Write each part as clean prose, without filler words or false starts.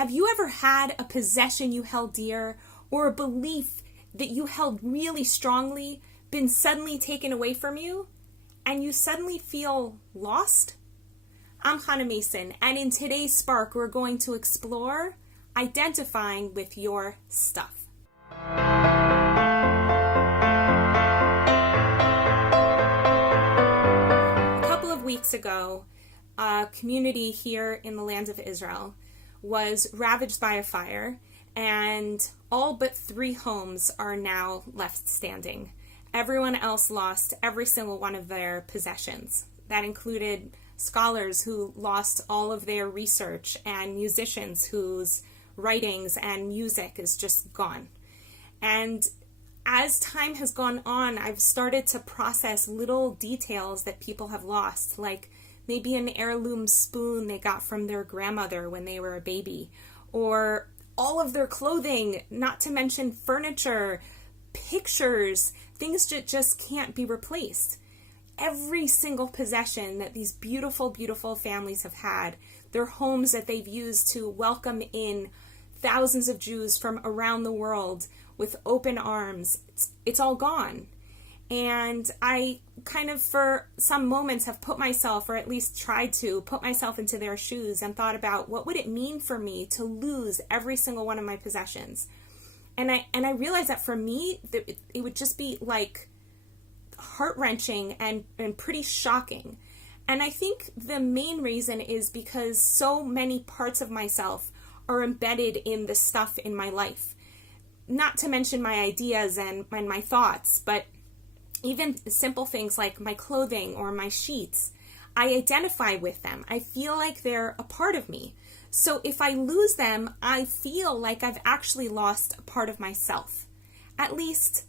Have you ever had a possession you held dear or a belief that you held really strongly been suddenly taken away from you and you suddenly feel lost? I'm Hannah Mason, and in today's Spark, we're going to explore identifying with your stuff. A couple of weeks ago, a community here in the land of Israel was ravaged by a fire, and all but 3 homes are now left standing. Everyone else lost every single one of their possessions. That included scholars who lost all of their research and musicians whose writings and music is just gone. And as time has gone on, I've started to process little details that people have lost, like maybe an heirloom spoon they got from their grandmother when they were a baby, or all of their clothing, not to mention furniture, pictures, things that just can't be replaced. Every single possession that these beautiful, beautiful families have had, their homes that they've used to welcome in thousands of Jews from around the world with open arms, it's all gone. And I kind of, for some moments, have put myself, or at least tried to put myself into their shoes and thought about what would it mean for me to lose every single one of my possessions. And I realized that for me, it would just be like heart-wrenching and pretty shocking. And I think the main reason is because so many parts of myself are embedded in the stuff in my life. Not to mention my ideas and my thoughts, but even simple things like my clothing or my sheets. I identify with them. I feel like they're a part of me. So if I lose them, I feel like I've actually lost a part of myself. At least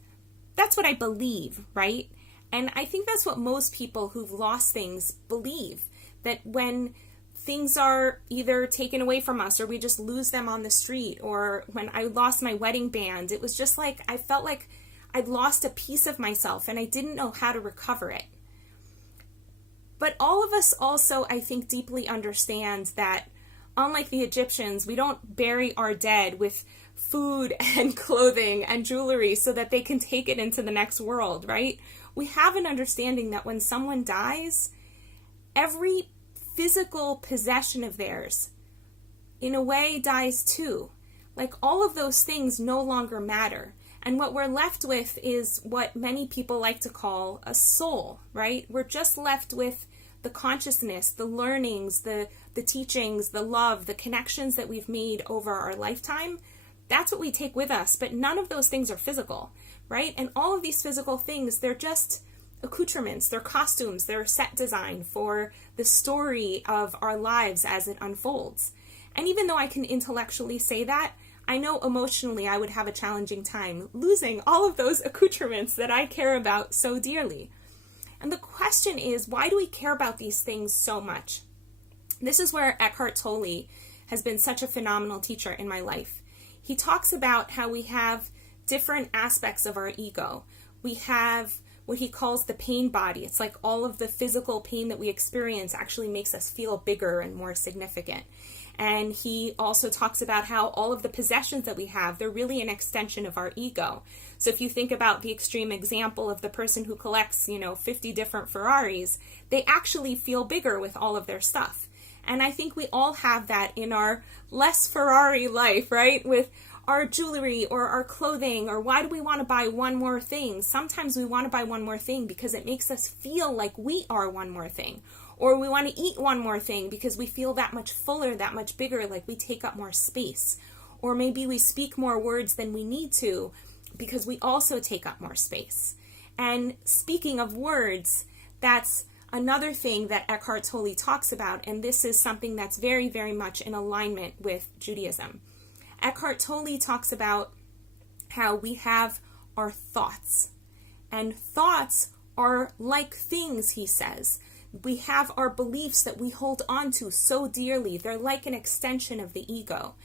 that's what I believe, right? And I think that's what most people who've lost things believe, that when things are either taken away from us or we just lose them on the street, or when I lost my wedding band, it was just like I felt like I'd lost a piece of myself and I didn't know how to recover it. But all of us also, I think, deeply understand that unlike the Egyptians, we don't bury our dead with food and clothing and jewelry so that they can take it into the next world, right? We have an understanding that when someone dies, every physical possession of theirs, in a way, dies too. Like all of those things no longer matter. And what we're left with is what many people like to call a soul, right? We're just left with the consciousness, the learnings, the teachings, the love, the connections that we've made over our lifetime. That's what we take with us, but none of those things are physical, right? And all of these physical things, they're just accoutrements, they're costumes, they're set design for the story of our lives as it unfolds. And even though I can intellectually say that, I know emotionally I would have a challenging time losing all of those accoutrements that I care about so dearly. And the question is, why do we care about these things so much? This is where Eckhart Tolle has been such a phenomenal teacher in my life. He talks about how we have different aspects of our ego. We have what he calls the pain body. It's like all of the physical pain that we experience actually makes us feel bigger and more significant. And he also talks about how all of the possessions that we have, they're really an extension of our ego. So if you think about the extreme example of the person who collects, 50 different Ferraris, they actually feel bigger with all of their stuff. And I think we all have that in our less Ferrari life, right? With our jewelry or our clothing, or why do we want to buy one more thing? Sometimes we want to buy one more thing because it makes us feel like we are one more thing. Or we want to eat one more thing because we feel that much fuller, that much bigger, like we take up more space. Or maybe we speak more words than we need to because we also take up more space. And speaking of words, that's another thing that Eckhart Tolle talks about, and this is something that's very, very much in alignment with Judaism. Eckhart Tolle talks about how we have our thoughts, and thoughts are like things, he says. We have our beliefs that we hold on to so dearly. They're like an extension of the ego.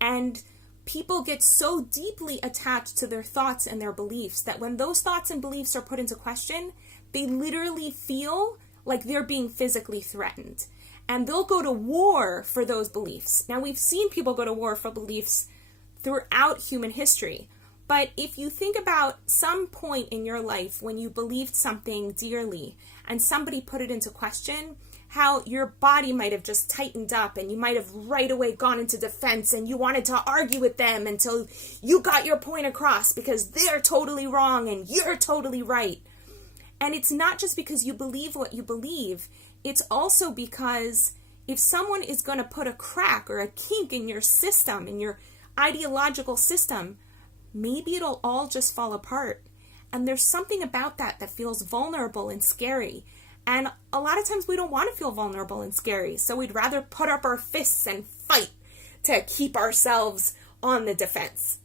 And people get so deeply attached to their thoughts and their beliefs that when those thoughts and beliefs are put into question, they literally feel like they're being physically threatened. and they'll go to war for those beliefs. Now, we've seen people go to war for beliefs throughout human history. But if you think about some point in your life when you believed something dearly and somebody put it into question, how your body might have just tightened up and you might have right away gone into defense and you wanted to argue with them until you got your point across because they're totally wrong and you're totally right. And it's not just because you believe what you believe. It's also because if someone is going to put a crack or a kink in your system, in your ideological system, maybe it'll all just fall apart. And there's something about that that feels vulnerable and scary. And a lot of times we don't want to feel vulnerable and scary. So we'd rather put up our fists and fight to keep ourselves on the defense.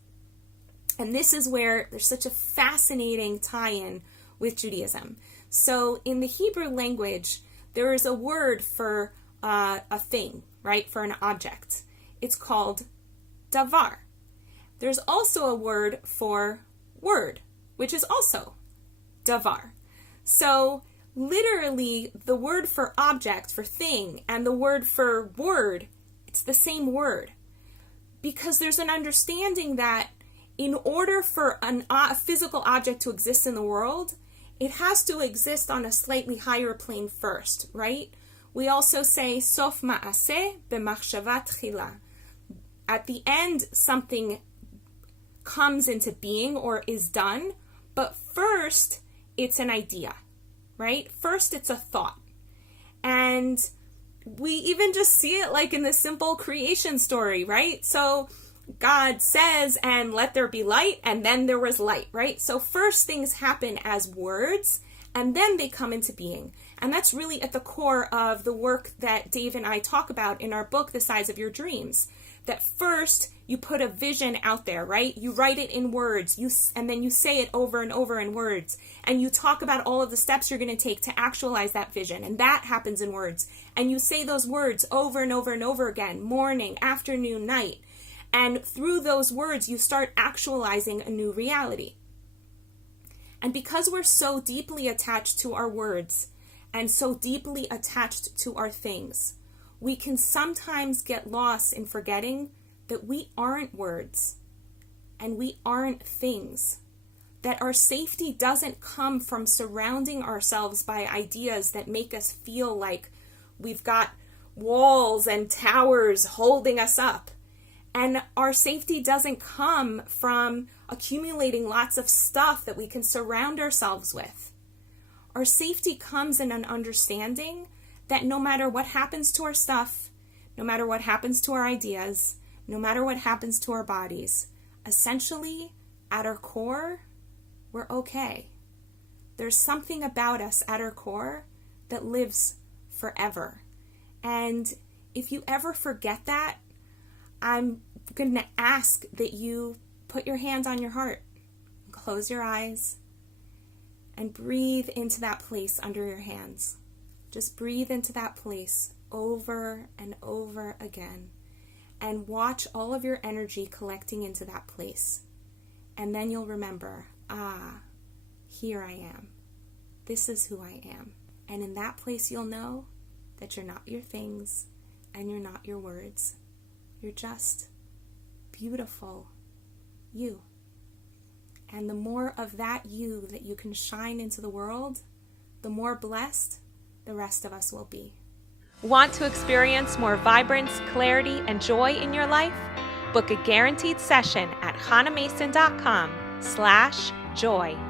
And this is where there's such a fascinating tie-in with Judaism. So in the Hebrew language, there is a word for a thing, right? For an object. It's called davar. There's also a word for word, which is also davar. So literally, the word for object, for thing, and the word for word, it's the same word. Because there's an understanding that in order for a physical object to exist in the world, it has to exist on a slightly higher plane first, right? We also say, sof ma'aseh b'machshava tchila. At the end, something comes into being or is done, but first, it's an idea. Right? First, it's a thought. And we even just see it like in the simple creation story, right? So God says, and let there be light, and then there was light, right? So first things happen as words, and then they come into being. And that's really at the core of the work that Dave and I talk about in our book, The Size of Your Dreams. That first, you put a vision out there, right? You write it in words, and then you say it over and over in words. And you talk about all of the steps you're going to take to actualize that vision. And that happens in words. And you say those words over and over and over again, morning, afternoon, night. And through those words, you start actualizing a new reality. And because we're so deeply attached to our words and so deeply attached to our things, we can sometimes get lost in forgetting that we aren't words and we aren't things. That our safety doesn't come from surrounding ourselves by ideas that make us feel like we've got walls and towers holding us up. And our safety doesn't come from accumulating lots of stuff that we can surround ourselves with. Our safety comes in an understanding that no matter what happens to our stuff, no matter what happens to our ideas, no matter what happens to our bodies, essentially, at our core, we're okay. There's something about us at our core that lives forever. And if you ever forget that, I'm going to ask that you put your hands on your heart, close your eyes, and breathe into that place under your hands. Just breathe into that place over and over again and watch all of your energy collecting into that place. And then you'll remember, here I am. This is who I am. And in that place, you'll know that you're not your things and you're not your words. You're just beautiful you. And the more of that you that you can shine into the world, the more blessed the rest of us will be. Want to experience more vibrance, clarity, and joy in your life? Book a guaranteed session at hanamason.com/joy.